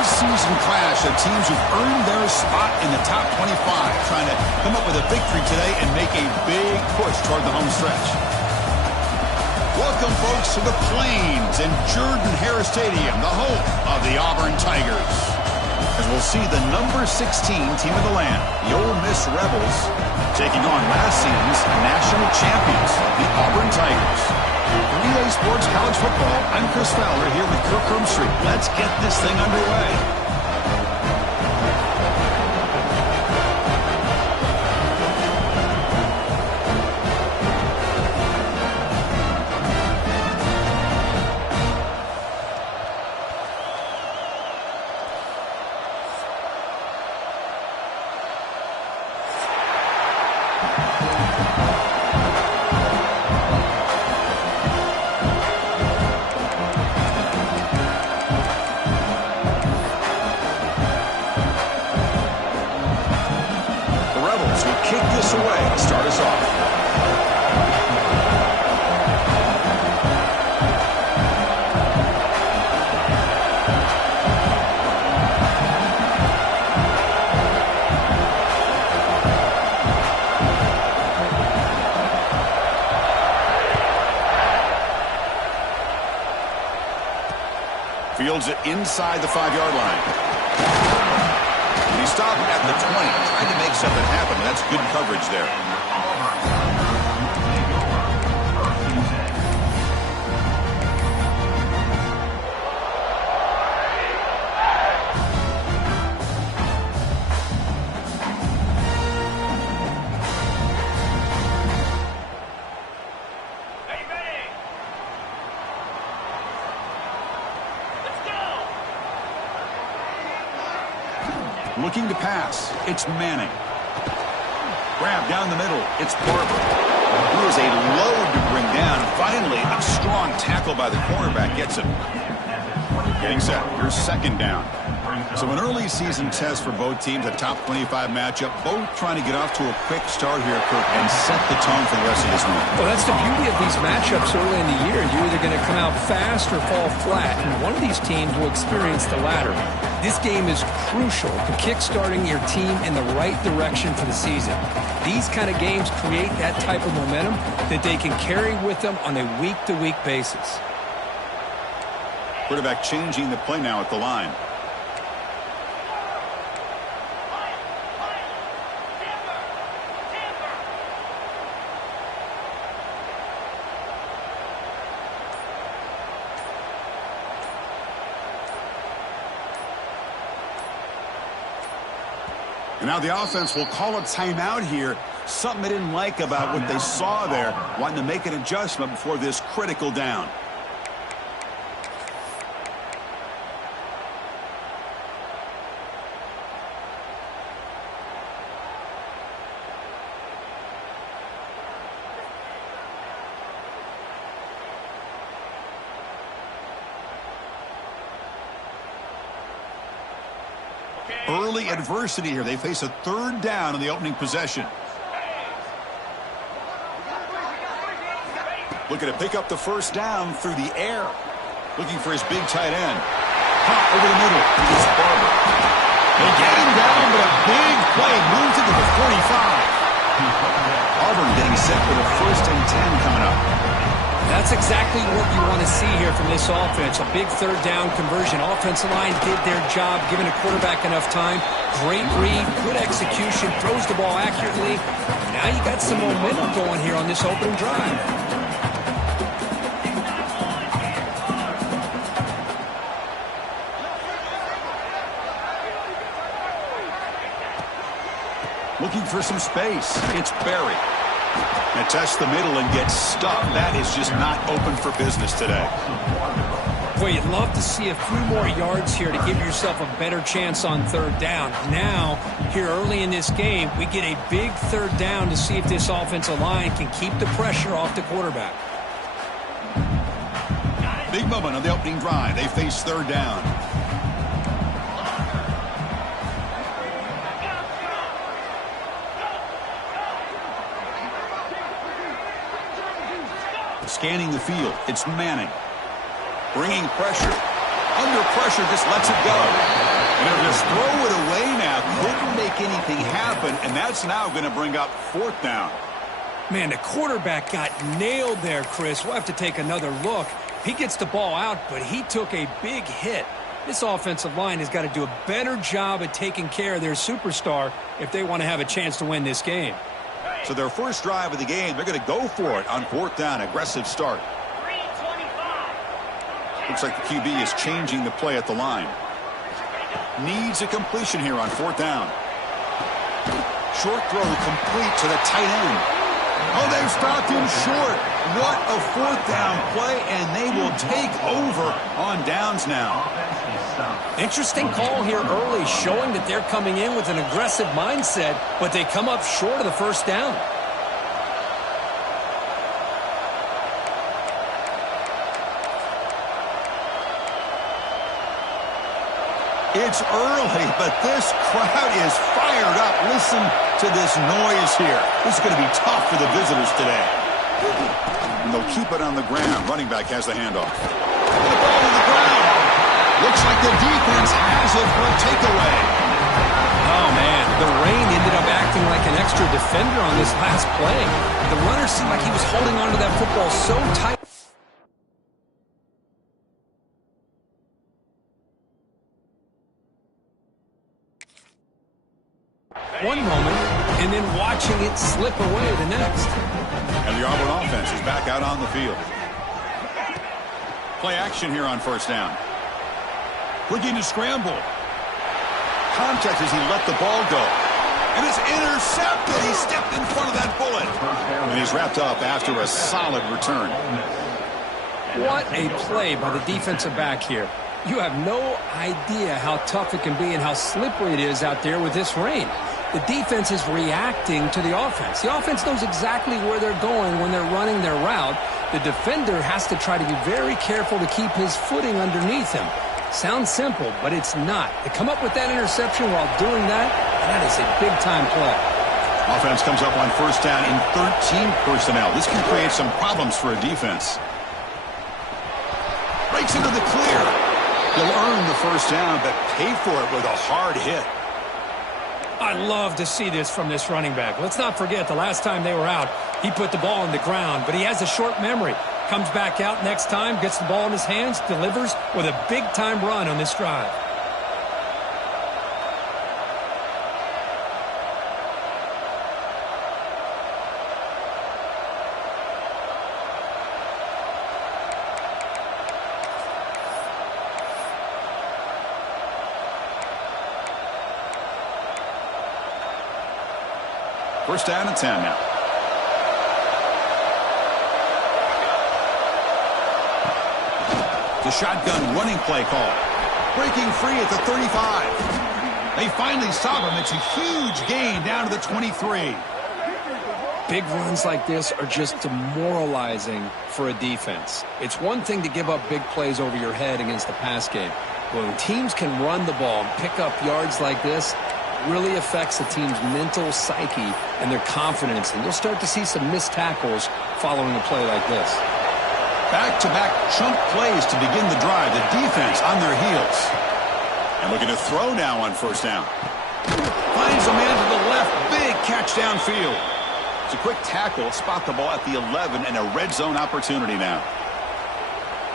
in-season clash of teams who've earned their spot in the top 25, trying to come up with a victory today and make a big push toward the home stretch. Welcome, folks, to the Plains and Jordan-Hare Stadium, the home of the Auburn Tigers. As we'll see the number 16 team of the land, the Ole Miss Rebels, taking on last season's national champions, the Auburn Tigers. For EA Sports College Football, I'm Chris Fowler here with Kirk Hermstreet. Let's get this thing underway. Fields it inside the 5-yard line. And he stopped at the 20, trying to make something happen. That's good coverage there. Looking to pass. It's Manning. Grab down the middle. It's Barber. He is a load to bring down. Finally, a strong tackle by the cornerback gets him. Getting set. Here's second down. So an early season test for both teams, a top 25 matchup. Both trying to get off to a quick start here, Kirk, and set the tone for the rest of this week. Well, that's the beauty of these matchups early in the year. You're either going to come out fast or fall flat, and one of these teams will experience the latter. This game is crucial to kick-starting your team in the right direction for the season. These kind of games create that type of momentum that they can carry with them on a week-to-week basis. Quarterback changing the play now at the line. And now the offense will call a timeout here. Something they didn't like about what they saw there. Wanting to make an adjustment before this critical down. Early adversity here. They face a third down in the opening possession. Looking to pick up the first down through the air. Looking for his big tight end. Hot over the middle. It's Barber. They get him down, but a big play moves into the 45. Auburn getting set for the 1st and 10 coming up. That's exactly what you want to see here from this offense. A big third down conversion. Offensive line did their job, giving a quarterback enough time. Great read, good execution, throws the ball accurately. Now you got some momentum going here on this opening drive. Looking for some space. It's Barry. And touch the middle and get stuck. That is just not open for business today. Boy, you'd love to see a few more yards here to give yourself a better chance on third down. Now, here early in this game, we get a big third down to see if this offensive line can keep the pressure off the quarterback. Big moment on the opening drive. They face third down. Scanning the field. It's Manning. Bringing pressure. Under pressure, just lets it go. And they'll just throw it away now. Couldn't make anything happen, and that's now going to bring up 4th down. Man, the quarterback got nailed there, Chris. We'll have to take another look. He gets the ball out, but he took a big hit. This offensive line has got to do a better job at taking care of their superstar if they want to have a chance to win this game. So their first drive of the game, they're going to go for it on 4th down. Aggressive start. Looks like the QB is changing the play at the line. Needs a completion here on 4th down. Short throw complete to the tight end. Oh, they've stopped him short. What a 4th down play, and they will take over on downs now. Interesting call here early, showing that they're coming in with an aggressive mindset, but they come up short of the first down. It's early, but this crowd is fired up. Listen to this noise here. This is going to be tough for the visitors today. And they'll keep it on the ground. Running back has the handoff. And the ball on the ground. Looks like the defense has it for a takeaway. Oh, man, the rain ended up acting like an extra defender on this last play. The runner seemed like he was holding onto that football so tight. One moment, and then watching it slip away the next. And the Auburn offense is back out on the field. Play action here on 1st down. Looking to scramble. Contact as he let the ball go. And it's intercepted. He stepped in front of that bullet. And he's wrapped up after a solid return. What a play by the defensive back here. You have no idea how tough it can be and how slippery it is out there with this rain. The defense is reacting to the offense. The offense knows exactly where they're going when they're running their route. The defender has to try to be very careful to keep his footing underneath him. Sounds simple, but it's not. To come up with that interception while doing that, that is a big-time play. Offense comes up on 1st down in 13 personnel. This can create some problems for a defense. Breaks into the clear. He'll earn the 1st down, but pay for it with a hard hit. I love to see this from this running back. Let's not forget the last time they were out, he put the ball on the ground, but he has a short memory. Comes back out next time, gets the ball in his hands, delivers with a big-time run on this drive. First down and 10 now. The shotgun running play call. Breaking free at the 35. They finally stop him. It's a huge gain down to the 23. Big runs like this are just demoralizing for a defense. It's one thing to give up big plays over your head against the pass game. When teams can run the ball and pick up yards like this, really affects the team's mental psyche and their confidence, and you'll start to see some missed tackles following a play like this. Back-to-back chunk plays to begin the drive. The defense on their heels. And looking to throw now on 1st down. Finds a man to the left. Big catch downfield. It's a quick tackle. Spot the ball at the 11 and a red zone opportunity now.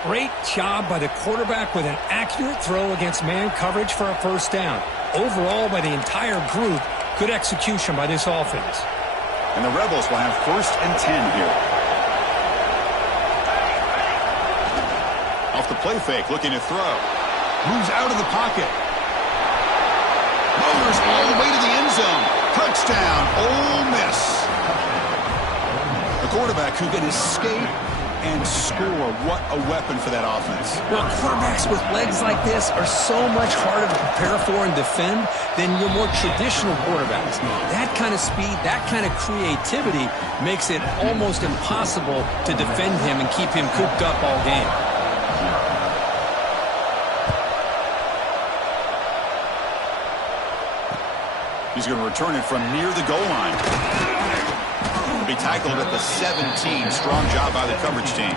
Great job by the quarterback with an accurate throw against man coverage for a 1st down. Overall, by the entire group, good execution by this offense. And the Rebels will have 1st and 10 here. Off the play fake, looking to throw. Moves out of the pocket. Motors all the way to the end zone. Touchdown, Ole Miss. A quarterback who can escape and score. What a weapon for that offense. Well, quarterbacks with legs like this are so much harder to prepare for and defend than your more traditional quarterbacks. That kind of speed, that kind of creativity makes it almost impossible to defend him and keep him cooped up all game. He's going to return it from near the goal line. Be tackled at the 17. Strong job by the coverage team.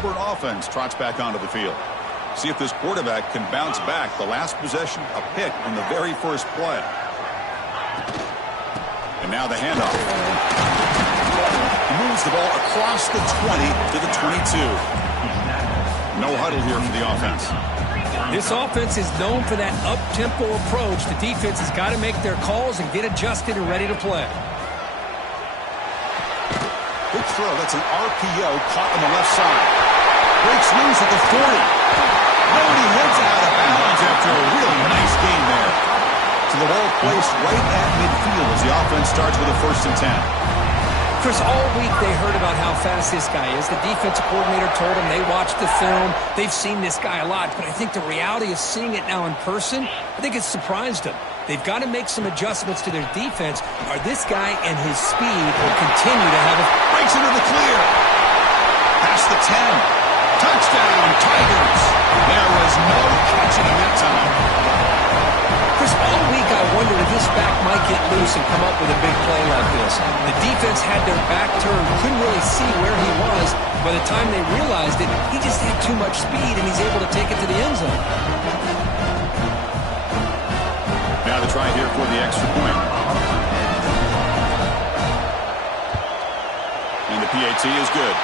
Auburn offense trots back onto the field. See if this quarterback can bounce back. The last possession, a pick on the very first play. And now the handoff. He moves the ball across the 20 to the 22. No huddle here for the offense. This offense is known for that up-tempo approach. The defense has got to make their calls and get adjusted and ready to play. Big throw. That's an RPO caught on the left side. Breaks loose at the 40. No, and he heads out of bounds after a really nice gain there. So the ball placed right at midfield as the offense starts with a 1st and 10. Chris, all week they heard about how fast this guy is. The defensive coordinator told them they watched the film. They've seen this guy a lot, but I think the reality of seeing it now in person, I think it's surprised them. They've got to make some adjustments to their defense, or this guy and his speed will continue to have a... Breaks into the clear. Past the 10. Touchdown, Tigers. There was no catching him that time. Chris, all week I wondered if this back might get loose and come up with a big play like this. The defense had their back turned, couldn't really see where he was. By the time they realized it, he just had too much speed, and he's able to take it to the end zone. Now the try here for the extra point. And the PAT is good.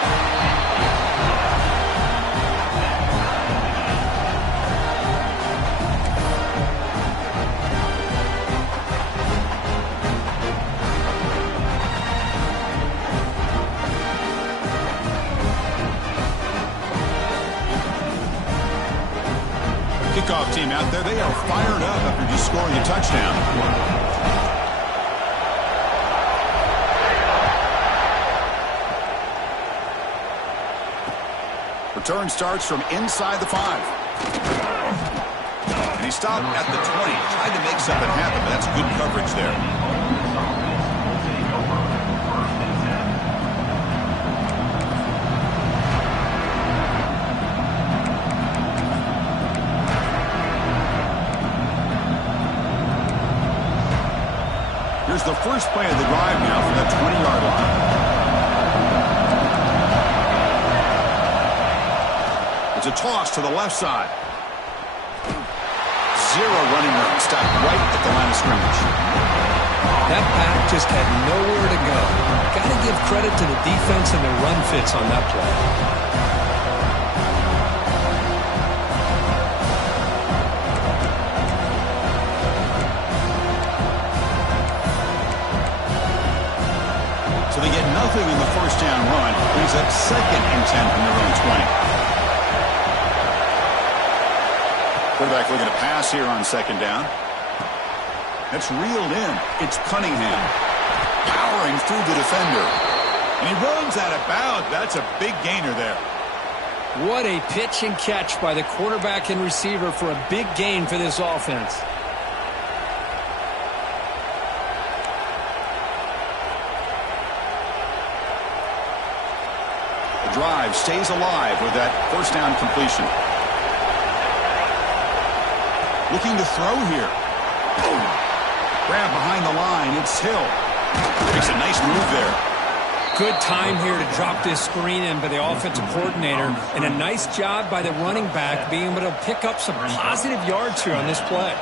Kickoff team out there, they are fired up after just scoring a touchdown. Return starts from inside the 5. And he stopped at the 20. Tried to make something happen, but that's good coverage there. Here's the first play of the drive now from the 20-yard line. It's a toss to the left side. 0 running room. Stopped right at the line of scrimmage. That back just had nowhere to go. Got to give credit to the defense and the run fits on that play. So they get nothing in the first down run. Brings up 2nd and 10 from their own 20. Quarterback looking to pass here on 2nd down. That's reeled in. It's Cunningham. Powering through the defender. And he runs out of bounds. That's a big gainer there. What a pitch and catch by the quarterback and receiver for a big gain for this offense. Drive stays alive with that first down completion. Looking to throw here. Boom. Grab behind the line. It's Hill. Makes a nice move there. Good time here to drop this screen in by the offensive coordinator, and a nice job by the running back being able to pick up some positive yards here on this play.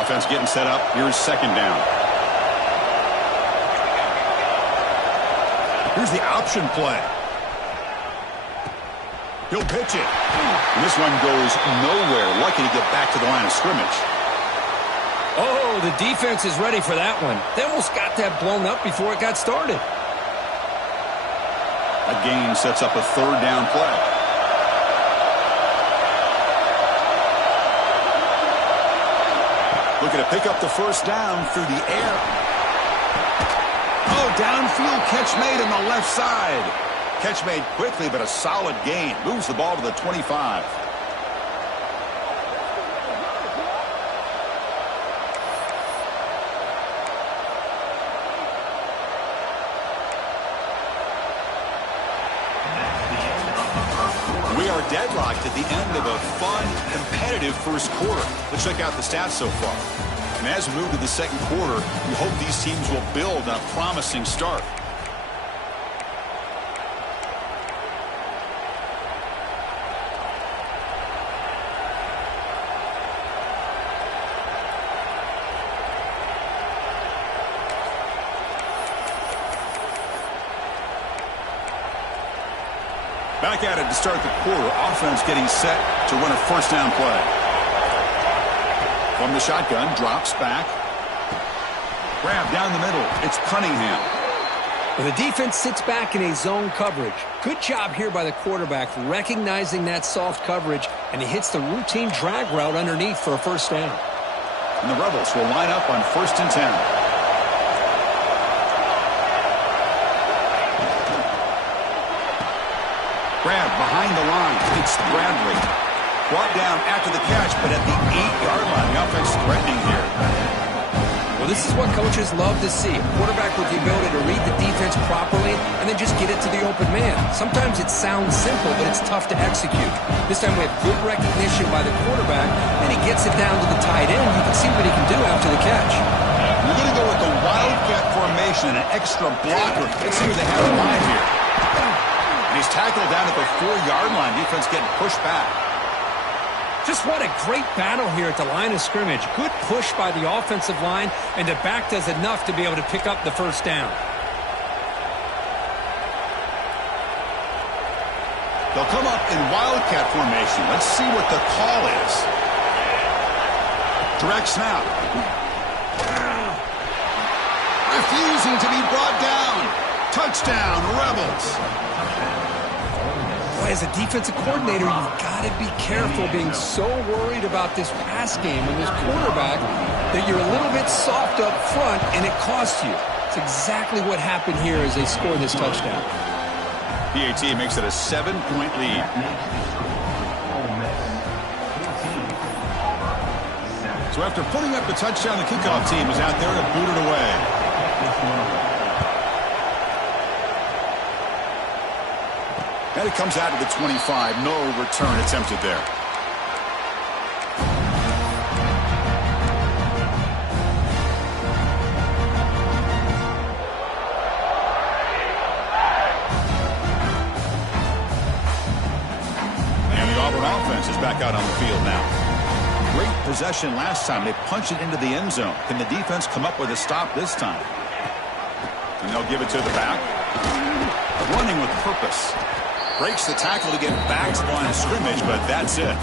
Offense getting set up. Here's 2nd down. Here's the option play. He'll pitch it. And this one goes nowhere. Lucky to get back to the line of scrimmage. Oh, the defense is ready for that one. They almost got that blown up before it got started. That gain sets up a 3rd down play. Looking to pick up the first down through the air. Oh, downfield catch made on the left side. Catch made quickly, but a solid gain. Moves the ball to the 25. We are deadlocked at the end of a fun, competitive first quarter. Let's check out the stats so far. And as we move to the second quarter, we hope these teams will build on a promising start. Back at it to start the quarter. Offense getting set to run a first down play. From the shotgun, drops back. Grab down the middle. It's Cunningham. Well, the defense sits back in a zone coverage. Good job here by the quarterback recognizing that soft coverage, and he hits the routine drag route underneath for a first down. And the Rebels will line up on 1st and 10. Grab behind the line. It's Bradley. Brought down after the catch, but at the 8-yard line. The offense threatening here. Well, this is what coaches love to see. A quarterback with the ability to read the defense properly and then just get it to the open man. Sometimes it sounds simple, but it's tough to execute. This time we have good recognition by the quarterback, and he gets it down to the tight end. You can see what he can do after the catch. We're going to go with the wildcat formation and an extra blocker. Let's see what they have in mind here. And he's tackled down at the 4-yard line. Defense getting pushed back. Just what a great battle here at the line of scrimmage. Good push by the offensive line, and the back does enough to be able to pick up the first down. They'll come up in wildcat formation. Let's see what the call is. Direct snap. Refusing to be brought down. Touchdown, Rebels. As a defensive coordinator, you've got to be careful being so worried about this pass game and this quarterback that you're a little bit soft up front and it costs you. It's exactly what happened here as they score this touchdown. PAT makes it a 7-point lead. So after putting up the touchdown, the kickoff team is out there to boot it away. And it comes out of the 25. No return attempted there. And the Auburn offense is back out on the field now. Great possession last time. They punched it into the end zone. Can the defense come up with a stop this time? And they'll give it to the back. Running with purpose. Breaks the tackle to get back to the line of scrimmage, but that's it.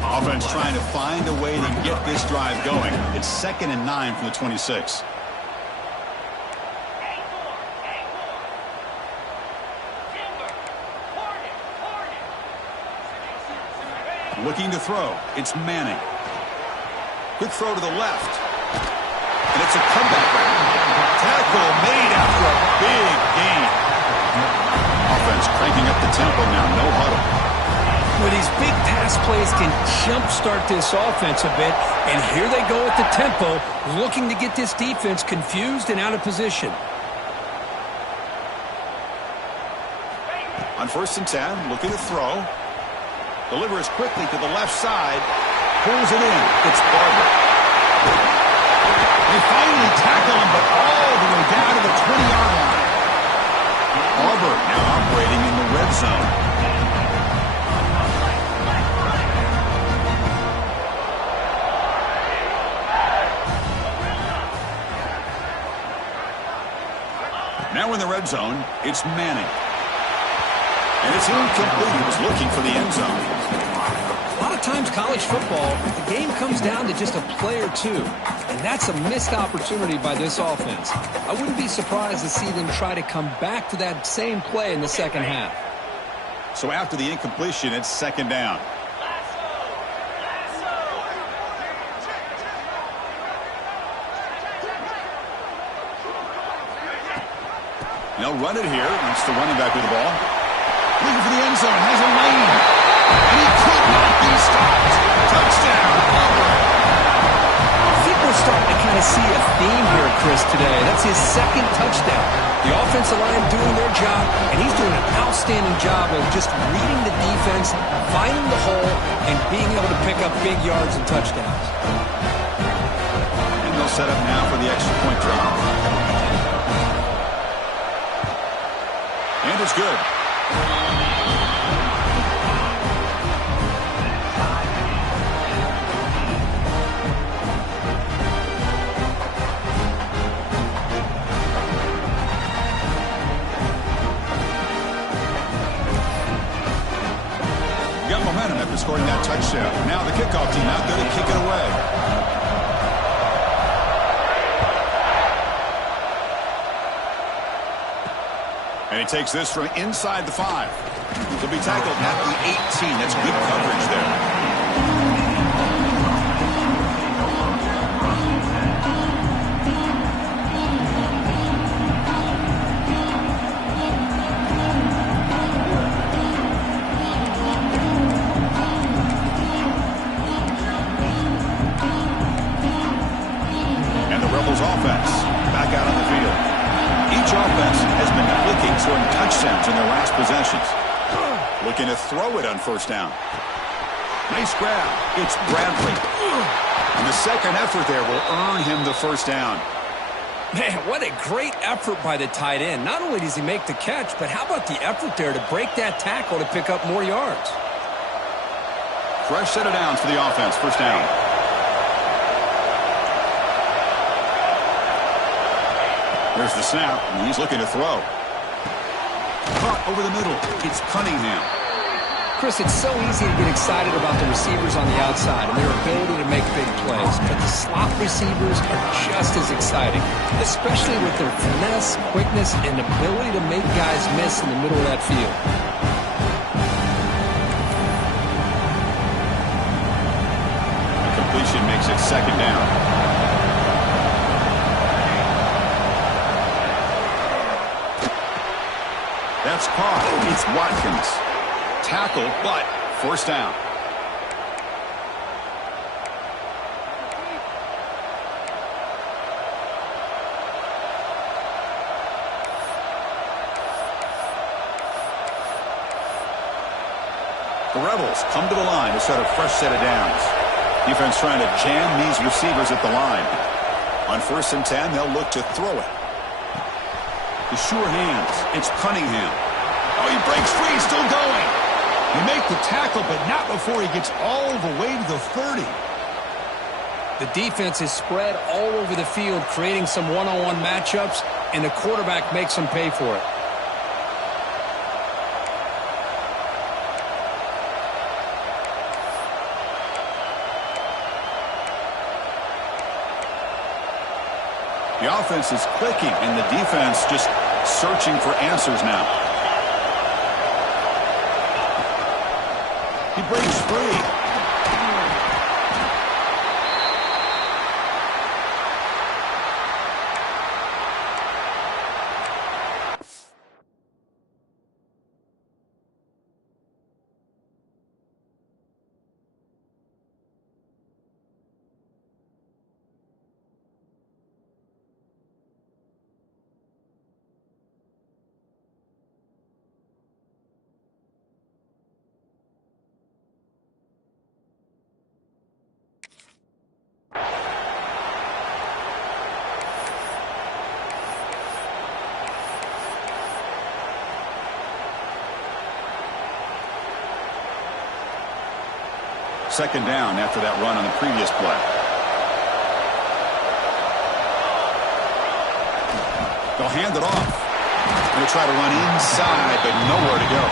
Offense trying to find a way to get this drive going. It's 2nd and 9 from the 26. Looking to throw. It's Manning. Good throw to the left. And it's a comeback. Tackle made after a big gain. Offense cranking up the tempo now, no huddle. Well, these big pass plays can jumpstart this offense a bit, and here they go at the tempo, looking to get this defense confused and out of position. On 1st and 10, looking to throw. Delivers quickly to the left side. Pulls it in. It's Barber. They finally tackle him, but all the way down to the 20-yard line. Barber now operating in the red zone. Now in the red zone, it's Manning. And it's incomplete. He was looking for the end zone. A lot of times college football, the game comes down to just a play or two. And that's a missed opportunity by this offense. I wouldn't be surprised to see them try to come back to that same play in the second half. So after the incompletion, it's 2nd down. They'll run it here. It's the running back with the ball. Looking for the end zone. Has a lane. And he could not be stopped. Touchdown, Auburn. I think we're starting to kind of see a theme here, Chris, today. That's his 2nd touchdown. The offensive line doing their job, and he's doing an outstanding job of just reading the defense defense finding the hole and being able to pick up big yards and touchdowns. And they'll set up now for the extra point drive. And it's good. Got momentum after scoring that touchdown. Now the kickoff team out there to kick it away. And he takes this from inside the 5. He'll be tackled at the 18. That's good coverage there. Offense back out on the field. Each offense has been clicking, scoring touchdowns in their last possessions. Looking to throw it on first down. Nice grab. It's Bradley. And the second effort there will earn him the first down. Man, what a great effort by the tight end. Not only does he make the catch, but how about the effort there to break that tackle to pick up more yards? Fresh set of downs for the offense. First down. There's the snap, and he's looking to throw. Caught over the middle. It's Cunningham. Chris, it's so easy to get excited about the receivers on the outside and their ability to make big plays, but the slot receivers are just as exciting, especially with their finesse, quickness, and ability to make guys miss in the middle of that field. The completion makes it second down. That's caught. It's Watkins. Tackle, but first down. The Rebels come to the line to start a fresh set of downs. Defense trying to jam these receivers at the line. On 1st and 10, they'll look to throw it. The sure hands. It's Cunningham. Oh, he breaks free. Still going. You make the tackle, but not before he gets all the way to the 30. The defense is spread all over the field, creating some one-on-one matchups, and the quarterback makes them pay for it. The offense is clicking, and the defense just searching for answers now. He breaks free. Second down after that run on the previous play. They'll hand it off. Going to try to run inside, but nowhere to go.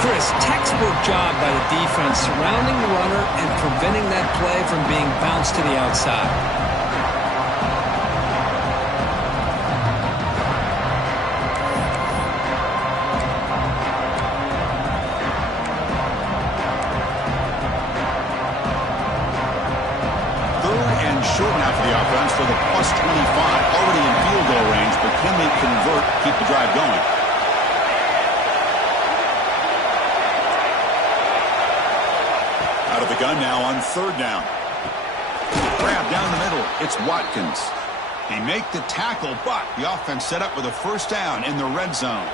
Chris, textbook job by the defense surrounding the runner and preventing that play from being bounced to the outside. Short now for the offense for the plus 25. Already in field goal range, but can they convert, keep the drive going? Out of the gun now on 3rd down. Grab down the middle. It's Watkins. They make the tackle, but the offense set up with a first down in the red zone.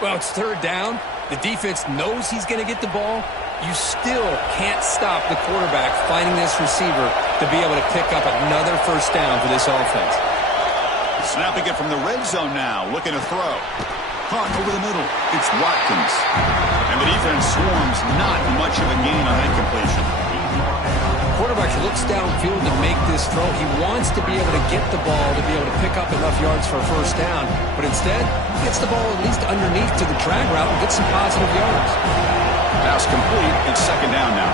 Well, it's 3rd down. The defense knows he's going to get the ball. You still can't stop the quarterback finding this receiver to be able to pick up another first down for this offense. Snapping it from the red zone now, looking to throw. Caught over the middle. It's Watkins. And the defense swarms, not much of a gain on that completion. Quarterback looks downfield to make this throw. He wants to be able to get the ball to be able to pick up enough yards for a first down, but instead gets the ball at least underneath to the drag route and gets some positive yards. Pass complete. It's second down now.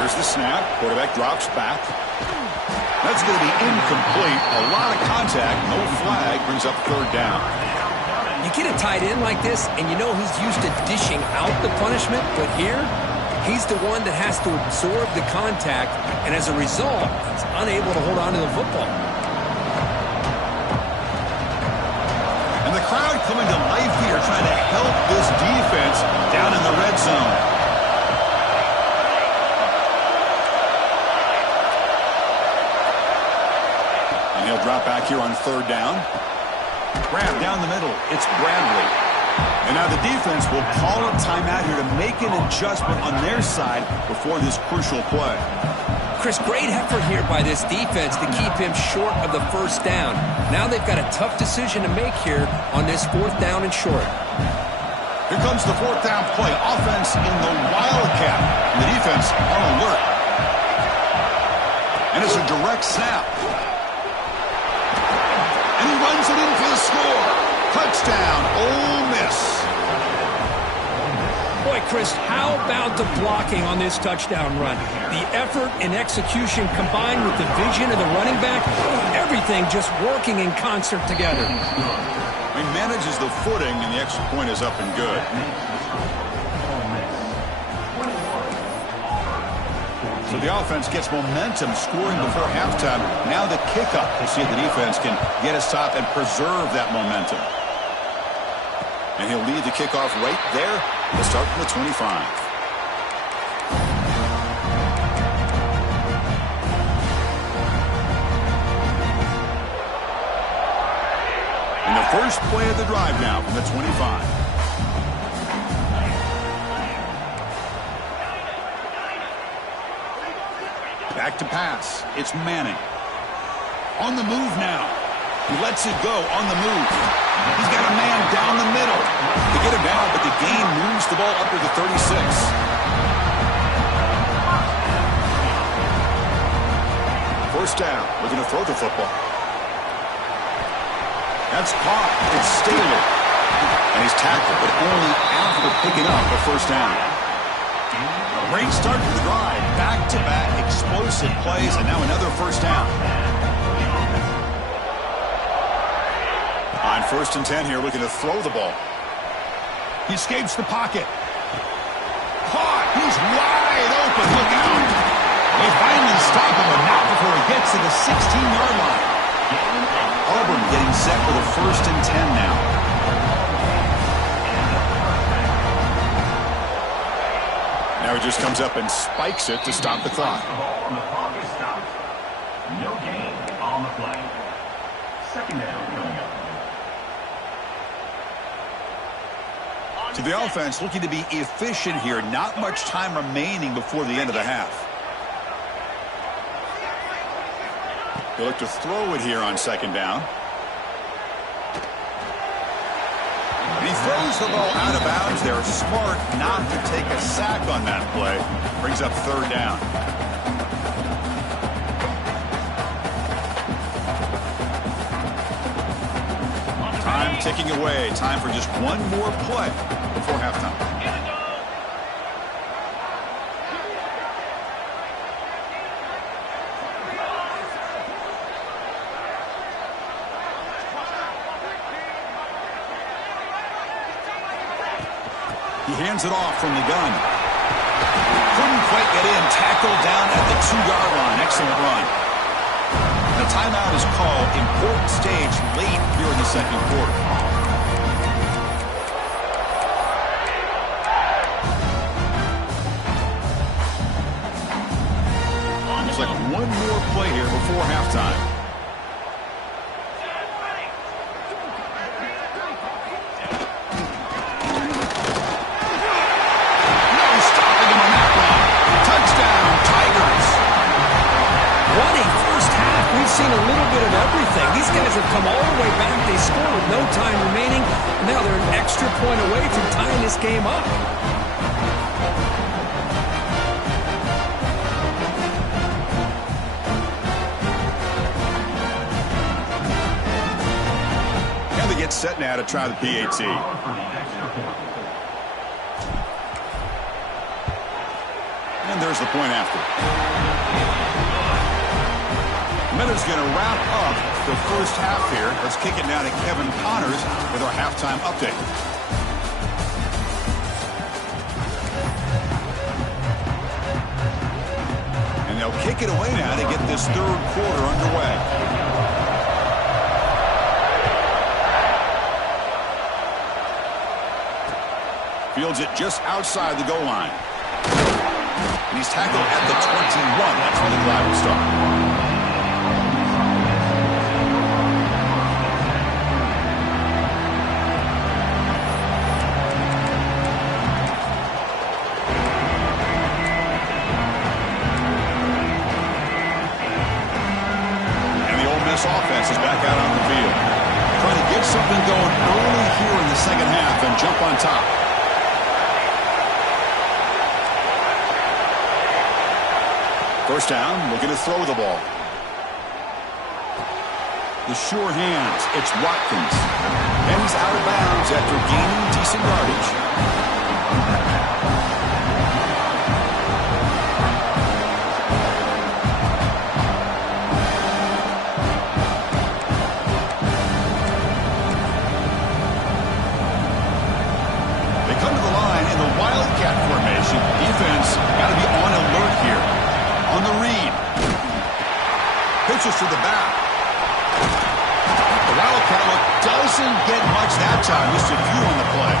Here's the snap. Quarterback drops back. That's going to be incomplete. A lot of contact. No flag. Brings up third down. You get a tight end like this, and you know he's used to dishing out the punishment, but here, he's the one that has to absorb the contact, and as a result, he's unable to hold on to the football. And the crowd coming to life here, trying to help this defense down in the red zone. And he'll drop back here on third down. Grab down the middle. It's Bradley. And now the defense will call a timeout here to make an adjustment on their side before this crucial play. Chris, great effort here by this defense to keep him short of the first down. Now they've got a tough decision to make here on this fourth down and short. Here comes the fourth down play. Offense in the Wildcat. And the defense on alert. And it's a direct snap. And he runs it in for the score. Touchdown, Ole Miss. Boy, Chris, how about the blocking on this touchdown run? The effort and execution combined with the vision of the running back, everything just working in concert together. He manages the footing, and the extra point is up and good. So the offense gets momentum, scoring before halftime. Now the kickoff. We'll see if the defense can get a stop and preserve that momentum. And he'll lead the kickoff right there. We'll start from the 25. And the first play of the drive now from the 25. Back to pass. It's Manning. On the move now. He lets it go on the move. He's got a man down the middle. They get him down, but the gain moves the ball up to the 36. First down. Looking to throw the football. That's caught. It's Staley. And he's tackled, but only after picking up a first down. Great start to the drive. Back-to-back explosive plays, and now another first down. On 1st and 10 here, looking to throw the ball. He escapes the pocket. Caught. He's wide open. Look out. They finally stop him, but not before he gets to the 16-yard line. Auburn getting set with a 1st and 10 now. Now he just comes up and spikes it to stop the clock. No gain on the play. Second down coming up. To the offense, looking to be efficient here. Not much time remaining before the end of the half. They look to throw it here on second down. And he throws the ball out of bounds. They're smart not to take a sack on that play. Brings up third down. Time ticking away. Time for just one more play before halftime. He hands it off from the gun. Couldn't quite get in. Tackled down at the 2-yard line. Excellent run. The timeout is called. Important stage late here in the second quarter. Looks like one more play here before halftime. seen a little bit of everything. These guys have come all the way back. They scored with no time remaining. And now they're an extra point away from tying this game up. Now they get set now to try the PAT. And there's the point after. Miller's going to wrap up the first half here. Let's kick it now to Kevin Connors with our halftime update. And they'll kick it away now to get this third quarter underway. Fields it just outside the goal line. And he's tackled at the 21. That's where the drive will start. Offense is back out on the field. Trying to get something going early here in the second half and jump on top. First down, looking to throw the ball. The sure hands, it's Watkins. And he's out of bounds after gaining decent yardage. Defense got to be on alert here. On the read. Pitches to the back. The Wildcat look doesn't get much that time. Just a few on the play.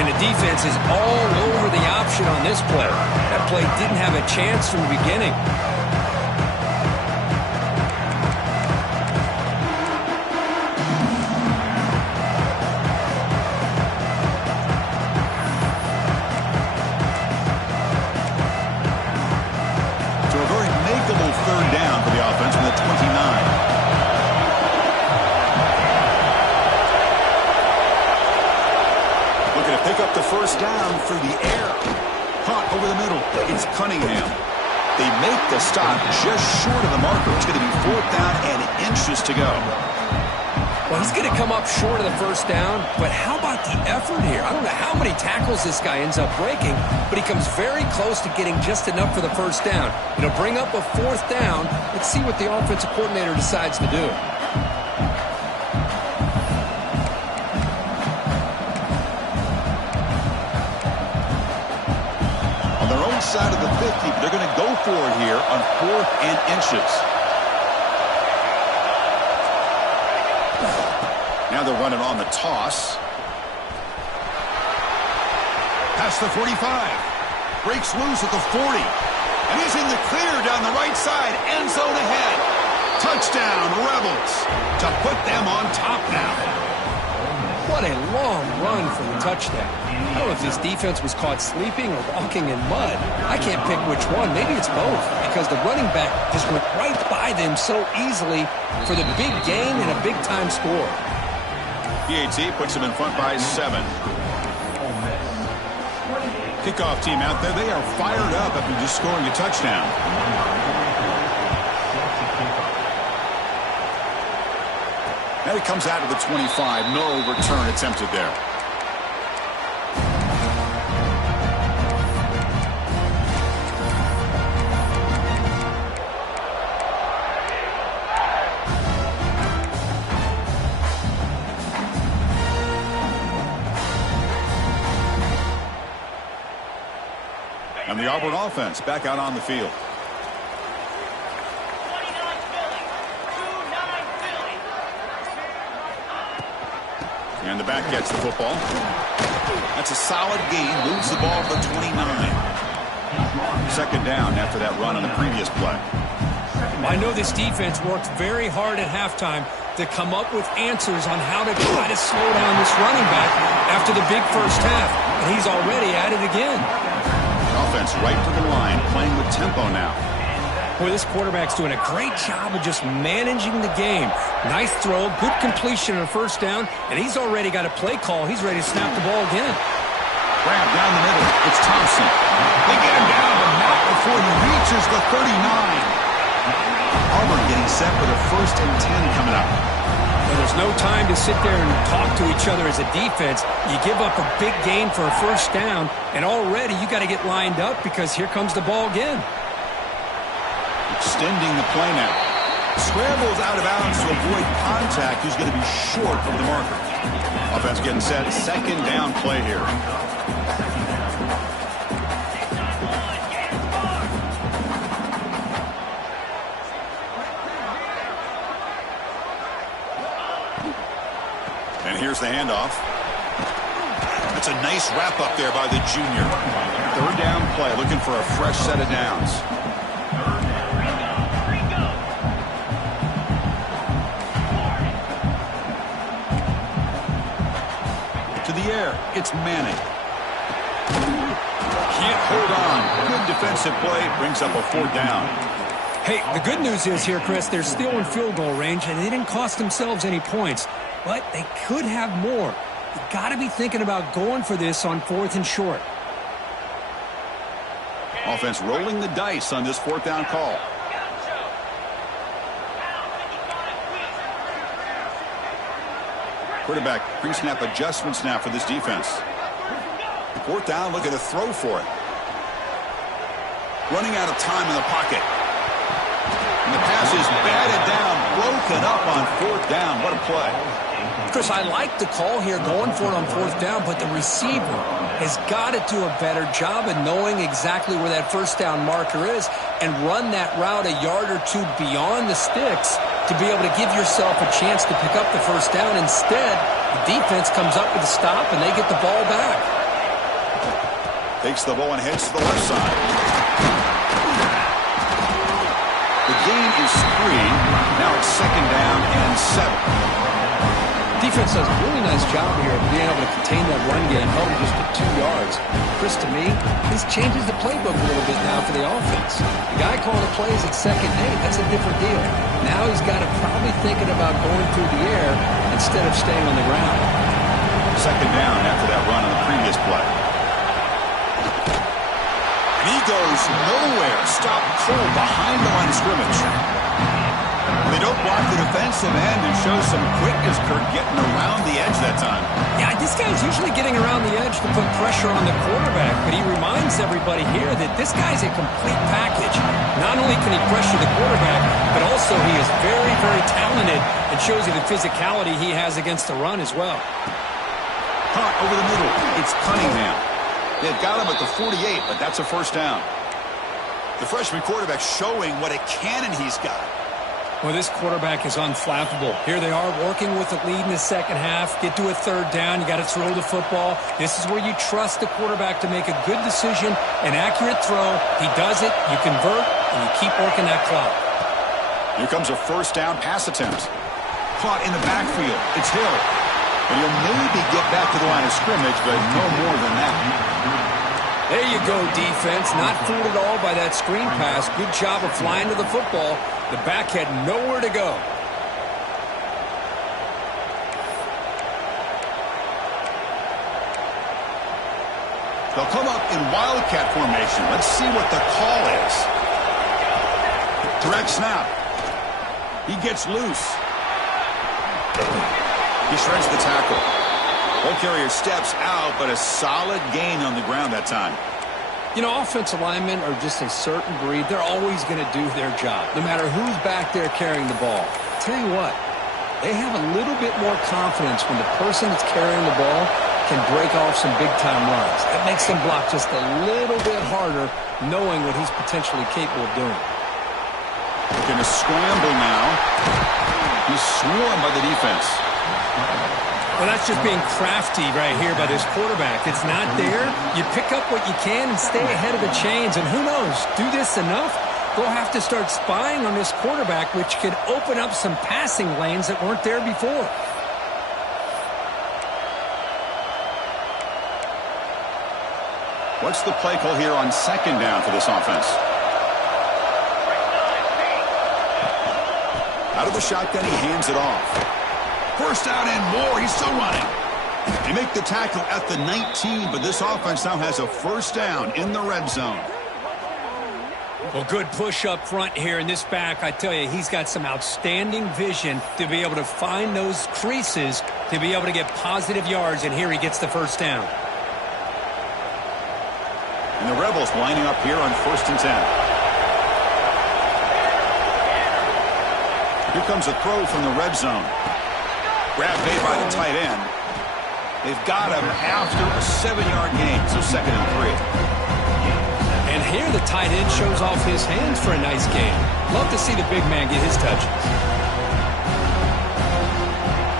And the defense is all over the option on this play. That play didn't have a chance from the beginning. First down through the air. Caught over the middle. It's Cunningham. They make the stop just short of the marker. It's going to be fourth down and inches to go. Well, he's going to come up short of the first down, but how about the effort here? I don't know how many tackles this guy ends up breaking, but he comes very close to getting just enough for the first down. It'll bring up a fourth down. Let's see what the offensive coordinator decides to do. Side of the 50, but they're going to go for it here on fourth and inches. Now they're running on the toss. Past the 45. Breaks loose at the 40. And he's in the clear down the right side. End zone ahead. Touchdown, Rebels, to put them on top now. What a long run for the touchdown. I don't know if this defense was caught sleeping or walking in mud. I can't pick which one. Maybe it's both, because the running back just went right by them so easily for the big gain and a big-time score. PAT puts them in front by 7. Kickoff team out there. They are fired up after just scoring a touchdown. Now he comes out of the 25. No return attempted there. And the Auburn offense back out on the field. And the back gets the football. That's a solid gain. Moves the ball to the 29. Second down after that run on the previous play. I know this defense worked very hard at halftime to come up with answers on how to try to slow down this running back after the big first half. And he's already at it again. Offense right to the line, playing with tempo now. Boy, this quarterback's doing a great job of just managing the game. Nice throw, good completion on a first down, and he's already got a play call. He's ready to snap the ball again. Grab down the middle. It's Thompson. They get him down, but not before he reaches the 39. Auburn getting set with a 1st and 10 coming up. Well, there's no time to sit there and talk to each other as a defense. You give up a big gain for a first down, and already you got to get lined up because here comes the ball again. Extending the play now. Scrambles out of bounds to avoid contact. He's going to be short of the marker. Offense getting set. 2nd down play here. And here's the handoff. It's a nice wrap up there by the junior. 3rd down play, looking for a fresh set of downs. To the air, it's Manning. Can't hold on. Good defensive play, brings up a 4th down. Hey, the good news is here, Chris, they're still in field goal range, and they didn't cost themselves any points. But they could have more. You got to be thinking about going for this on 4th and short. Offense rolling the dice on this 4th down call. Quarterback pre-snap adjustments now for this defense. 4th down, looking to throw for it. Running out of time in the pocket. And the pass is batted down, broken up on 4th down. What a play. Chris, I like the call here, going for it on 4th down, but the receiver has got to do a better job of knowing exactly where that 1st down marker is and run that route a yard or 2 beyond the sticks to be able to give yourself a chance to pick up the 1st down. Instead, the defense comes up with a stop, and they get the ball back. Takes the ball and heads to the left side. The gain is 3. Now it's 2nd down and 7. Defense does a really nice job here of being able to contain that run game, held just to 2 yards. Chris, to me, this changes the playbook a little bit now for the offense. The guy calling the plays at 2nd and 8, that's a different deal. Now he's got to probably thinking about going through the air instead of staying on the ground. 2nd down after that run on the previous play. And he goes nowhere. Stopped cold behind the line of scrimmage. They don't block the defensive end and show some quickness, Kirk, getting around the edge that time. Yeah, this guy's usually getting around the edge to put pressure on the quarterback, but he reminds everybody here that this guy's a complete package. Not only can he pressure the quarterback, but also he is very, very talented and shows you the physicality he has against the run as well. Caught over the middle. It's Cunningham. They've got him at the 48, but that's a 1st down. The freshman quarterback showing what a cannon he's got. Well, this quarterback is unflappable. Here they are working with the lead in the 2nd half. Get to a 3rd down. You got to throw the football. This is where you trust the quarterback to make a good decision, an accurate throw. He does it, you convert, and you keep working that clock. Here comes a 1st down pass attempt. Caught in the backfield. It's Hill. And he'll maybe get back to the line of scrimmage, but no more than that. There you go, defense. Not fooled at all by that screen pass. Good job of flying to the football. The back had nowhere to go. They'll come up in wildcat formation. Let's see what the call is. Direct snap. He gets loose. He shreds the tackle. Ball carrier steps out, but a solid gain on the ground that time. You know, offensive linemen are just a certain breed. They're always going to do their job, no matter who's back there carrying the ball. Tell you what, they have a little bit more confidence when the person that's carrying the ball can break off some big-time runs. That makes them block just a little bit harder, knowing what he's potentially capable of doing. Looking to scramble now. He's swarmed by the defense. Well, that's just being crafty right here by this quarterback. It's not there. You pick up what you can and stay ahead of the chains. And who knows, do this enough, they'll have to start spying on this quarterback, which could open up some passing lanes that weren't there before. What's the play call here on 2nd down for this offense? Out of the shotgun, he hands it off. First down and more. He's still running. They make the tackle at the 19, but this offense now has a first down in the red zone. Well, good push up front here in this back. I tell you, he's got some outstanding vision to be able to find those creases to be able to get positive yards, and here he gets the first down. And the Rebels lining up here on 1st and 10. Here comes a throw from the red zone. Grab made by the tight end. They've got him after a 7-yard gain, so 2nd and 3. And here the tight end shows off his hands for a nice game. Love to see the big man get his touches.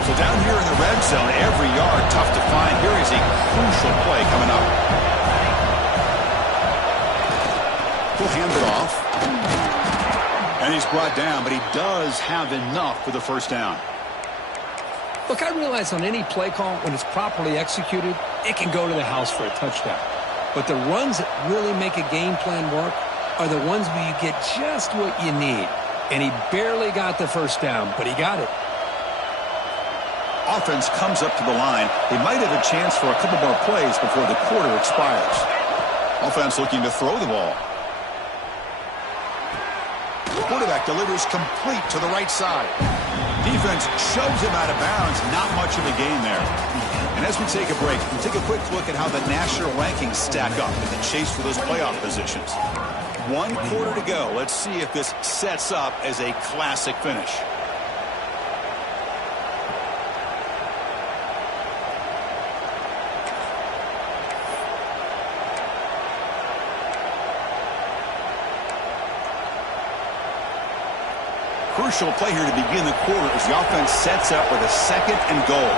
So down here in the red zone, every yard tough to find. Here is a crucial play coming up. He'll hand it off. And he's brought down, but he does have enough for the first down. Look, I realize on any play call, when it's properly executed, it can go to the house for a touchdown. But the runs that really make a game plan work are the ones where you get just what you need. And he barely got the first down, but he got it. Offense comes up to the line. They might have a chance for a couple more plays before the quarter expires. Offense looking to throw the ball. Quarterback delivers complete to the right side. Defense shoves him out of bounds. Not much of a gain there. And as we take a break, we'll take a quick look at how the national rankings stack up in the chase for those playoff positions. 1 quarter to go. Let's see if this sets up as a classic finish. Crucial play here to begin the quarter as the offense sets up with a 2nd and goal.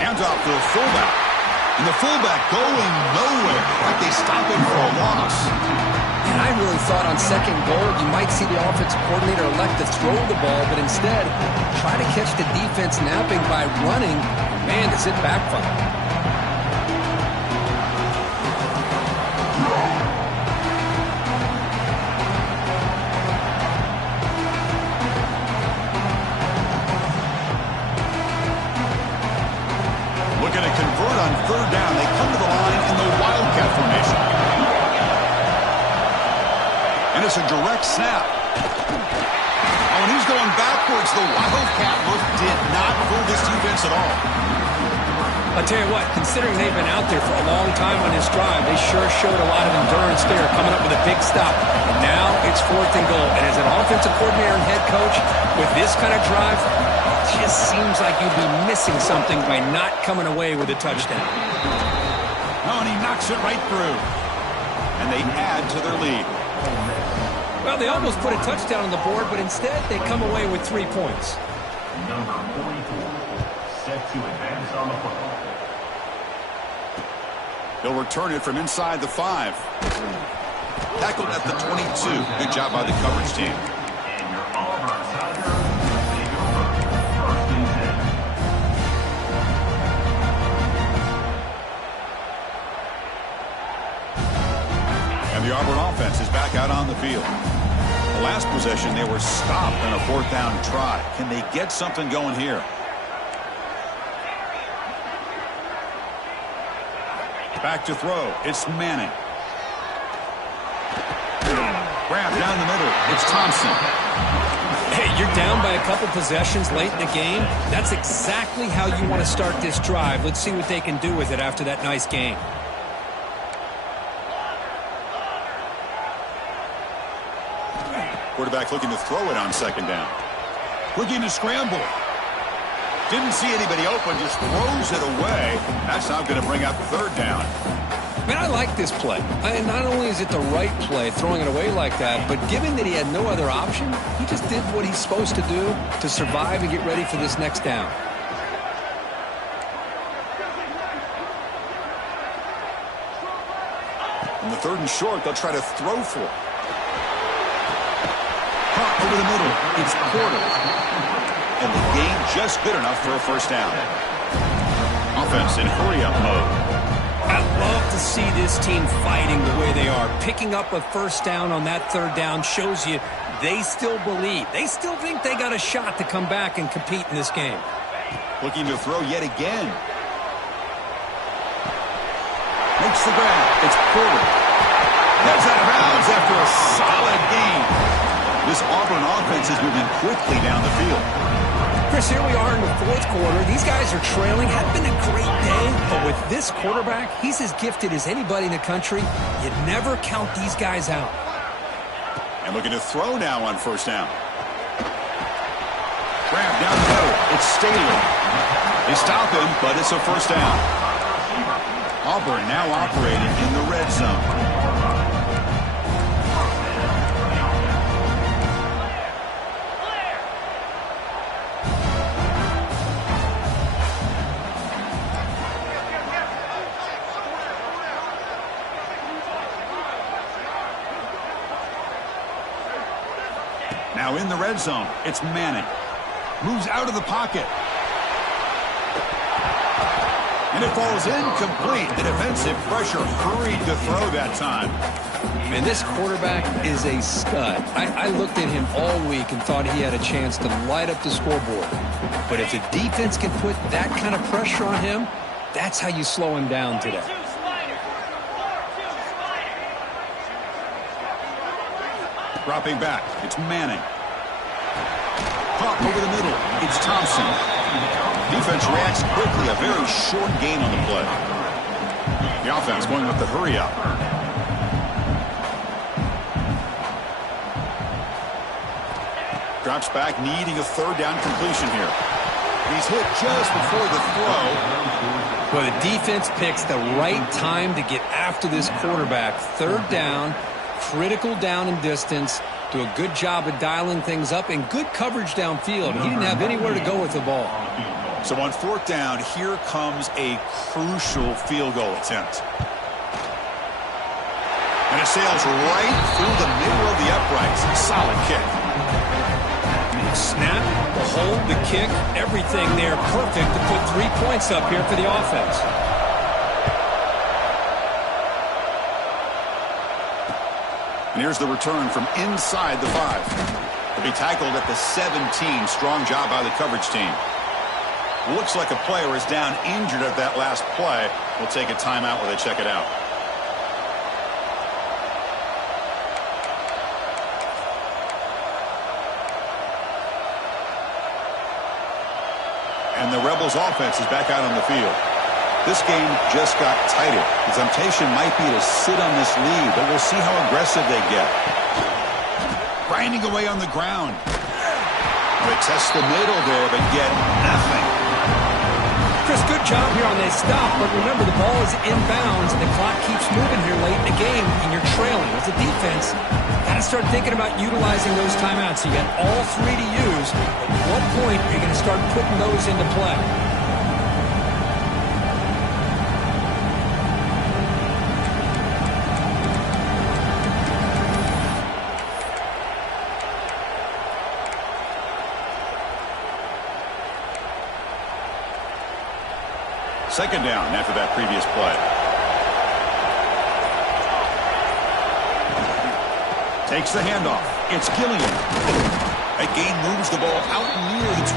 Hands off to the fullback. And the fullback going nowhere. Like they stop him for a loss. And I really thought on 2nd goal you might see the offensive coordinator elect to throw the ball, but instead try to catch the defense napping by running. Man, does it backfire. Looking to convert on 3rd down. They come to the line in the Wildcat formation. And it's a direct snap. Oh, and he's going backwards. The Wildcat look did not fool this defense at all. I'll tell you what, considering they've been out there for a long time on this drive, they sure showed a lot of endurance there, coming up with a big stop. And now it's 4th and goal. And as an offensive coordinator and head coach, with this kind of drive, it just seems like you'd be missing something by not coming away with a touchdown. Oh, and he knocks it right through. And they add to their lead. Well, they almost put a touchdown on the board, but instead they come away with 3 points. Number 44, set to advance on the football. He'll return it from inside the 5. Tackled at the 22. Good job by the coverage team. And your Auburn Tigers, they go first and 10. And the Auburn offense is back out on the field. The last possession, they were stopped on a 4th down try. Can they get something going here? Back to throw. It's Manning. Grab down the middle. It's Thompson. Hey, you're down by a couple possessions late in the game. That's exactly how you want to start this drive. Let's see what they can do with it after that nice game. Quarterback looking to throw it on 2nd down. Looking to scramble. Didn't see anybody open, just throws it away. That's not going to bring up 3rd down. Man, I like this play. And not only is it the right play, throwing it away like that, but given that he had no other option, he just did what he's supposed to do to survive and get ready for this next down. On the 3rd and short, they'll try to throw for it. Caught over the middle. It's Porter. And the gain just good enough for a first down. Offense in hurry-up mode. I love to see this team fighting the way they are. Picking up a first down on that 3rd down shows you They still believe. They still think they got a shot to come back and compete in this game. Looking to throw yet again. Makes the grab. It's Porter. Heads out of bounds after a solid game. This Auburn offense is moving quickly down the field. Chris, here we are in the fourth quarter. These guys are trailing. Had been a great day, but with this quarterback, he's as gifted as anybody in the country. You never count these guys out. And looking to throw now on first down. Grab down the middle. It's Staley. They stop him, but it's a first down. Auburn now operating in the red zone. Now in the red zone, it's Manning. Moves out of the pocket. And it falls incomplete. The defensive pressure hurried to throw that time. Man, this quarterback is a stud. I looked at him all week and thought he had a chance to light up the scoreboard. But if the defense can put that kind of pressure on him, that's how you slow him down today. Dropping back, it's Manning. Pop over the middle, it's Thompson. Defense reacts quickly, a very short gain on the play. The offense going with the hurry up. Drops back, needing a third down completion here. He's hit just before the throw. Well, the defense picks the right time to get after this quarterback. Third down. Critical down and distance, do a good job of dialing things up, and good coverage downfield. He didn't have anywhere to go with the ball. So on fourth down, here comes a crucial field goal attempt. And it sails right through the middle of the uprights. Solid kick. Snap, the hold, the kick, everything there perfect to put 3 points up here for the offense. And here's the return from inside the 5. To be tackled at the 17. Strong job by the coverage team. Looks like a player is down injured at that last play. We'll take a timeout while they check it out. And the Rebels offense is back out on the field. This game just got tighter. The temptation might be to sit on this lead, but we'll see how aggressive they get. Grinding away on the ground. They test the middle there, but get nothing. Chris, good job here on that stop, but remember the ball is inbounds and the clock keeps moving here late in the game and you're trailing. As a defense, got to start thinking about utilizing those timeouts. You got all 3 to use. At what point are you going to start putting those into play? Second down after that previous play. Takes the handoff. It's Gilliam. That gain moves the ball out near the 25.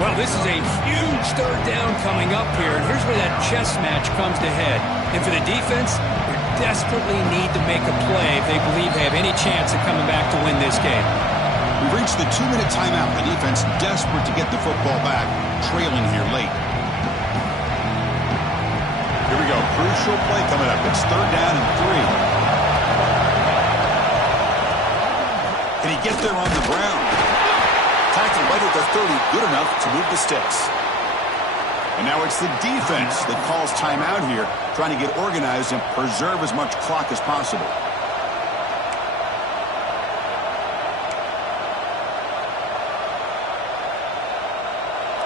Well, this is a huge third down coming up here, and here's where that chess match comes to head. And for the defense, they desperately need to make a play if they believe they have any chance of coming back to win this game. We've reached the 2-minute timeout. The defense desperate to get the football back, trailing here late. Here we go. Crucial play coming up. It's third down and 3. Can he get there on the ground? Tackled right at the 30. Good enough to move the sticks. And now it's the defense that calls timeout here, trying to get organized and preserve as much clock as possible.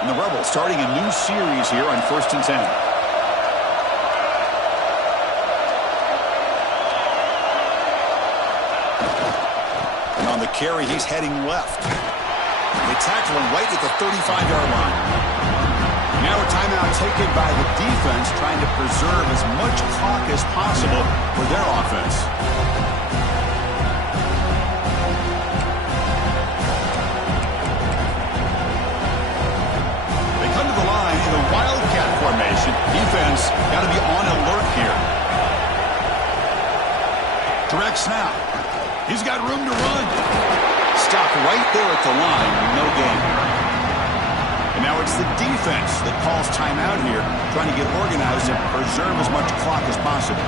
And the Rebels starting a new series here on 1st and 10. And on the carry, he's heading left. They tackle him right at the 35-yard line. Now a timeout taken by the defense, trying to preserve as much clock as possible for their offense. defense got to be on alert here. Direct snap. He's got room to run. Stop right there at the line. No gain. And now it's the defense that calls timeout here, trying to get organized and preserve as much clock as possible.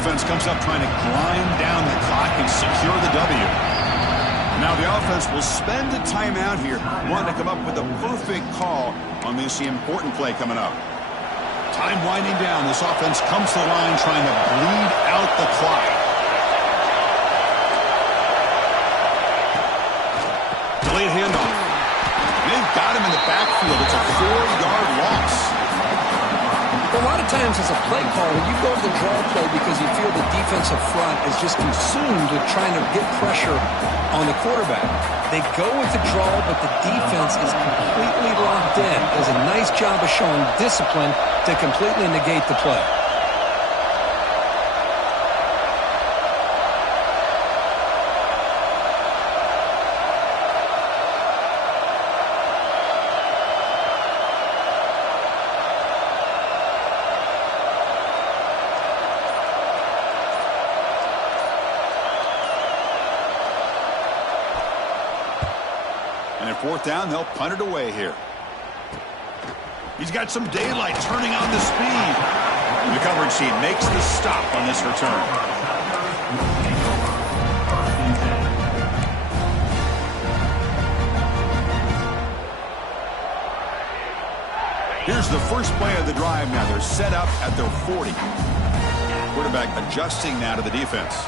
Offense comes up trying to grind down the clock and secure the W. Now the offense will spend a timeout here, wanting to come up with a perfect call on this important play coming up. Time winding down. This offense comes to the line trying to bleed out the clock. Delayed handoff. They've got him in the backfield. It's a 4-yard loss. A lot of times as a play caller, you go to the draw play because you feel the defensive front is just consumed with trying to get pressure on the quarterback. They go with the draw, but the defense is completely locked in. Does a nice job of showing discipline to completely negate the play. Fourth down, they'll punt it away here. He's got some daylight turning on the speed. The coverage team makes the stop on this return. Here's the first play of the drive now. They're set up at their 40. Quarterback adjusting now to the defense.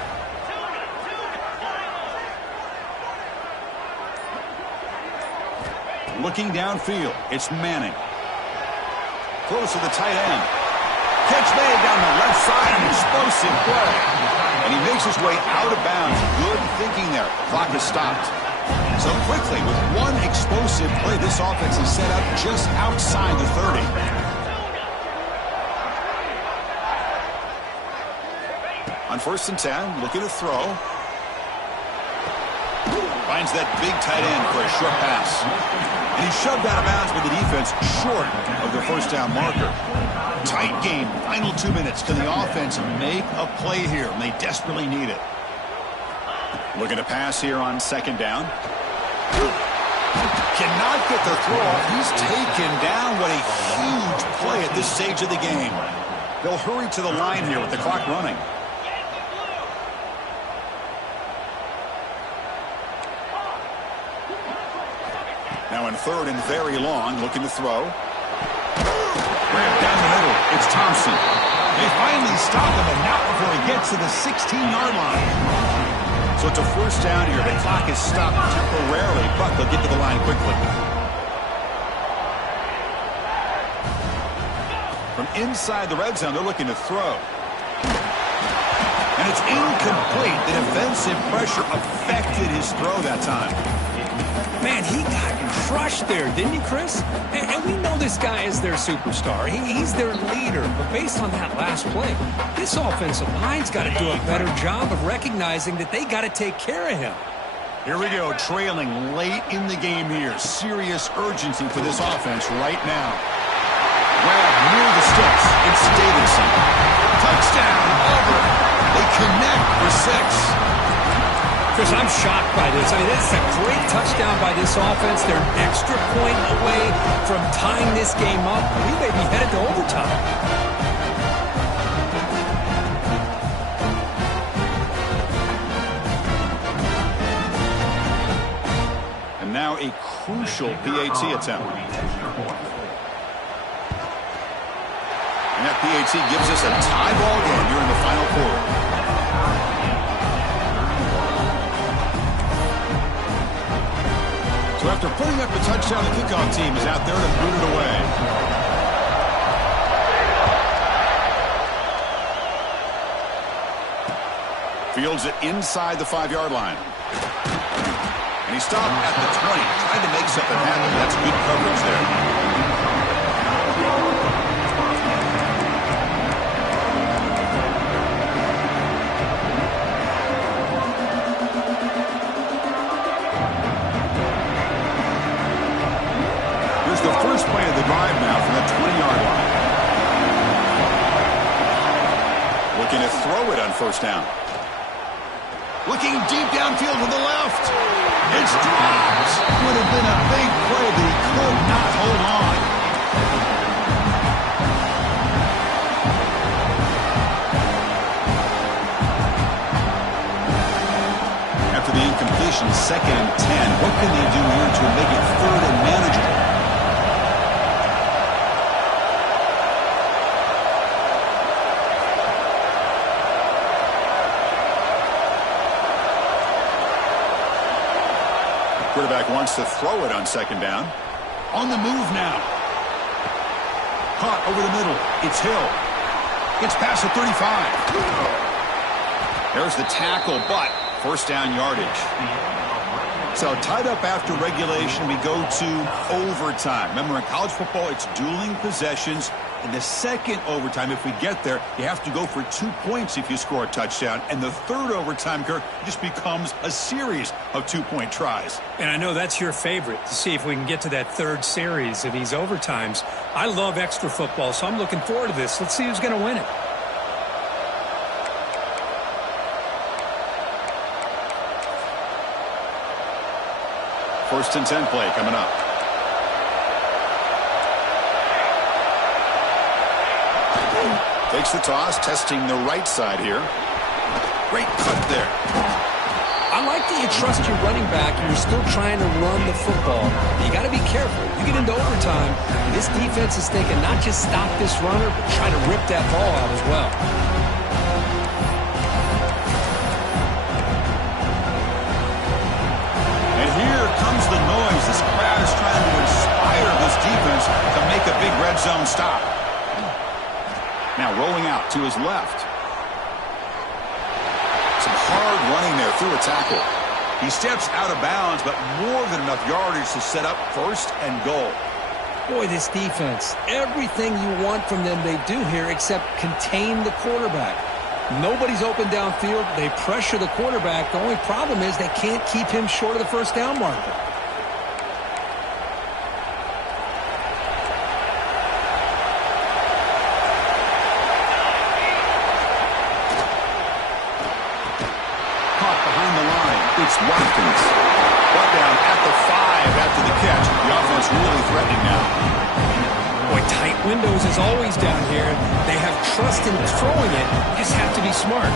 Looking downfield, it's Manning. Close to the tight end. Catch made down the left side, an explosive play. And he makes his way out of bounds. Good thinking there. The clock is stopped. So quickly, with one explosive play, this offense is set up just outside the 30. On 1st and 10, looking to throw. Finds that big tight end for a short pass. And he's shoved out of bounds with the defense short of the first down marker. Tight game, final 2 minutes. Can the offense make a play here? And they desperately need it. Looking to pass here on 2nd down. Cannot get the throw off. He's taken down. What a huge play at this stage of the game. They'll hurry to the line here with the clock running. Now in 3rd and very long, looking to throw. Ramp down the middle. It's Thompson. They finally stop him, and not before he gets to the 16-yard line. So it's a 1st down here. The clock is stopped temporarily, but they'll get to the line quickly. From inside the red zone, they're looking to throw. And it's incomplete. The defensive pressure affected his throw that time. Man, he got crushed there, didn't he, Chris? And we know this guy is their superstar. He's their leader. But based on that last play, this offensive line's got to do a better job of recognizing that they got to take care of him. Here we go, trailing late in the game here. Serious urgency for this offense right now. Grab near the sticks. It's Davidson. Touchdown, Auburn. They connect for 6. Chris, I'm shocked by this. I mean, this is a great touchdown by this offense. They're an extra point away from tying this game up. We may be headed to overtime. crucial PAT attempt. And that PAT gives us a tie ball game here in the final quarter. So after putting up a touchdown, the kickoff team is out there to boot it away. Fields it inside the 5-yard line. And he stopped at the 20, trying to make something happen. That's good coverage there. Here's the first play of the drive now from the 20-yard line. Looking to throw it on first down. Looking deep downfield to the left. It's dropped. Would have been a big play, but he could not hold on. After the incompletion, 2nd and 10. What can they do here to make it 3rd and manageable? Quarterback wants to throw it on 2nd down. On the move now. Caught over the middle. It's Hill. Gets past the 35. There's the tackle, but first down yardage. So tied up after regulation, we go to overtime. Remember, in college football, it's dueling possessions. In the second overtime, if we get there, you have to go for 2 points if you score a touchdown. And the third overtime, Kirk, just becomes a series of 2-point tries. And I know that's your favorite, to see if we can get to that third series of these overtimes. I love extra football, so I'm looking forward to this. Let's see who's going to win it. First and 10 play coming up. Takes the toss, testing the right side here. Great cut there. I like that you trust your running back and you're still trying to run the football. You got to be careful. You get into overtime, this defense is thinking not just stop this runner, but try to rip that ball out as well. And here comes the noise. This crowd is trying to inspire this defense to make a big red zone stop. Now rolling out to his left. Some hard running there through a tackle. He steps out of bounds, but more than enough yardage to set up 1st and goal. Boy, this defense, everything you want from them they do here except contain the quarterback. Nobody's open downfield. They pressure the quarterback. The only problem is they can't keep him short of the first down marker. It's Watkins. Brought down at the 5 after the catch. The offense really threatening now. Boy, tight windows is always down here. They have trust in throwing it. Just have to be smart.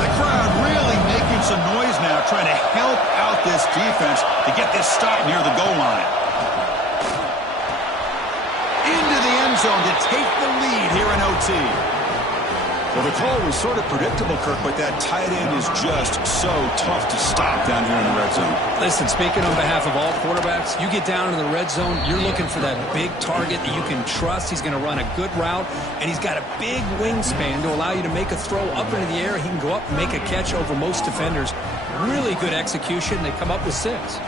The crowd really making some noise now, trying to help out this defense to get this stop near the goal line. Into the end zone to take the lead here in OT. Well, the call was sort of predictable, Kirk, but that tight end is just so tough to stop down here in the red zone. Listen, speaking on behalf of all quarterbacks, you get down in the red zone, you're looking for that big target that you can trust. He's going to run a good route, and he's got a big wingspan to allow you to make a throw up into the air. He can go up and make a catch over most defenders. Really good execution. They come up with 6.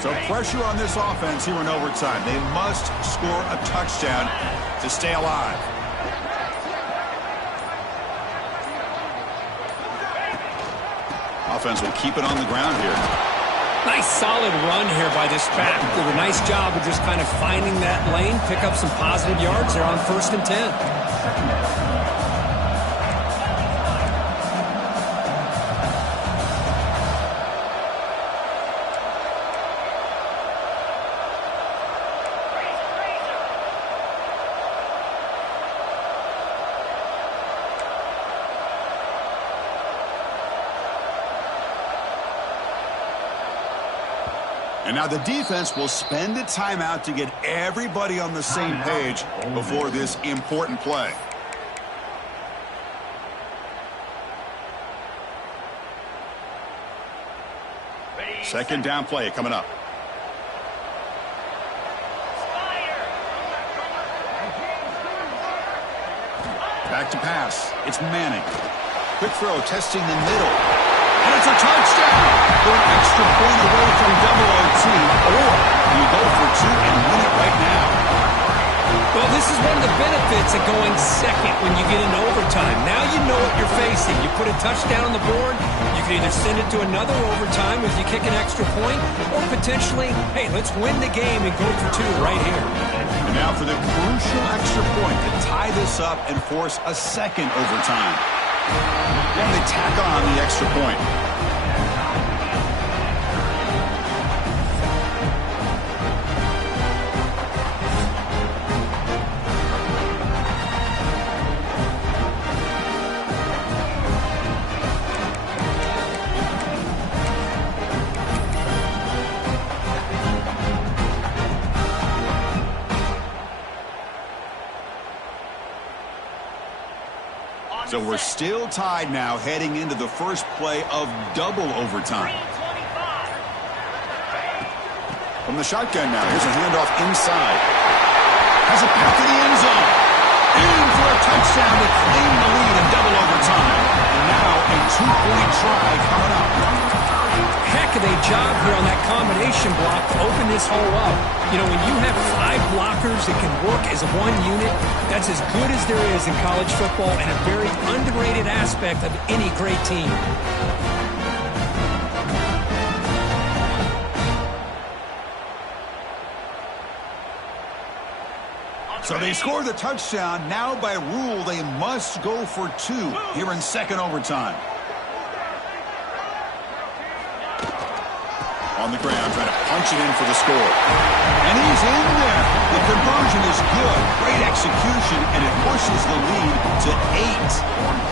So pressure on this offense here in overtime. They must score a touchdown to stay alive. Offense will keep it on the ground here. Nice solid run here by this back. Did a nice job of just kind of finding that lane, pick up some positive yards there on 1st and 10. And now the defense will spend a timeout to get everybody on the same page before this important play. Second down play coming up. Back to pass. It's Manning. Quick throw, testing the middle. And it's a touchdown. They're an extra point away from double OT. Or you go for two and win it right now. Well, this is one of the benefits of going second when you get into overtime. Now you know what you're facing. You put a touchdown on the board, you can either send it to another overtime if you kick an extra point, or potentially, hey, let's win the game and go for two right here. And now for the crucial extra point to tie this up and force a second overtime. Then they tack on the extra point. So we're still tied now heading into the first play of double overtime. From the shotgun now, here's a handoff inside. Has it back to the end zone. In for a touchdown to claim the lead in double overtime. And now a two-point try coming up. Heck of a job here on that combination block to open this hole up. You know, when you have 5 blockers that can work as one unit, that's as good as there is in college football and a very underrated aspect of any great team. So they score the touchdown. Now by rule, they must go for two here in second overtime. On the ground, trying to punch it in for the score. And he's in there. The conversion is good. Great execution, and it pushes the lead to 8.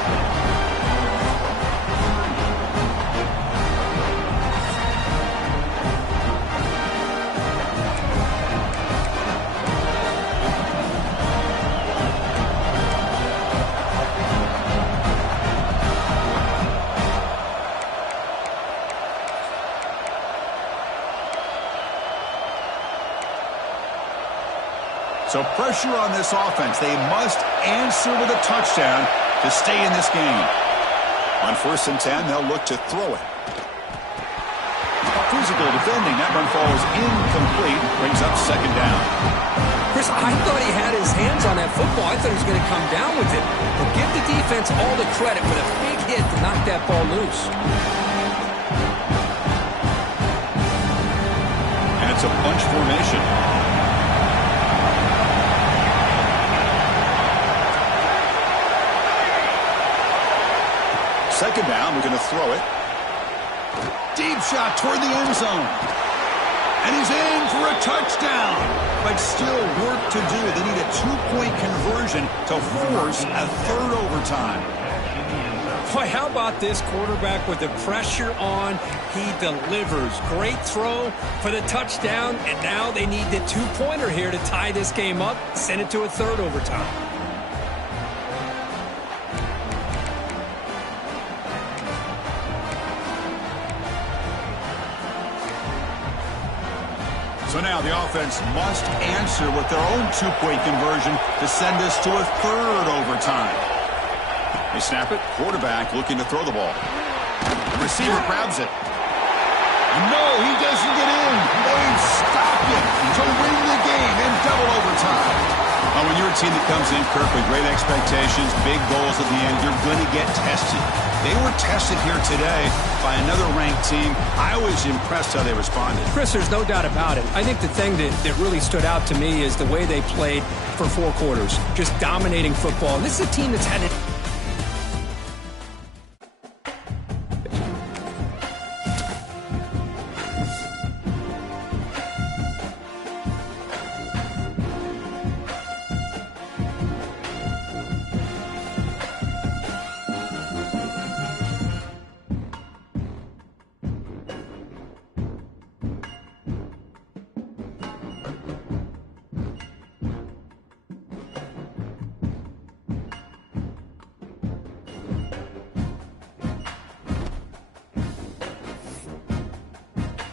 So pressure on this offense. They must answer with a touchdown to stay in this game. On 1st and 10, they'll look to throw it. Physical defending. That one falls incomplete. Brings up second down. Chris, I thought he had his hands on that football. I thought he was going to come down with it. But give the defense all the credit with a big hit to knock that ball loose. And it's a bunch formation. Second down, we're going to throw it. Deep shot toward the end zone. And he's in for a touchdown. But still work to do. They need a 2-point conversion to force a third overtime. Boy, how about this quarterback with the pressure on? He delivers. Great throw for the touchdown. And now they need the 2-pointer here to tie this game up. Send it to a third overtime. So now the offense must answer with their own 2-point conversion to send us to a third overtime. They snap it. Quarterback looking to throw the ball. The receiver grabs it. No, he doesn't get in. They stop it to win the game in double overtime. A when you're a team that comes in, Kirk, with great expectations, big goals at the end, you're going to get tested. They were tested here today by another ranked team. I was impressed how they responded. Chris, there's no doubt about it. I think the thing that really stood out to me is the way they played for 4 quarters, just dominating football. And this is a team that's had it.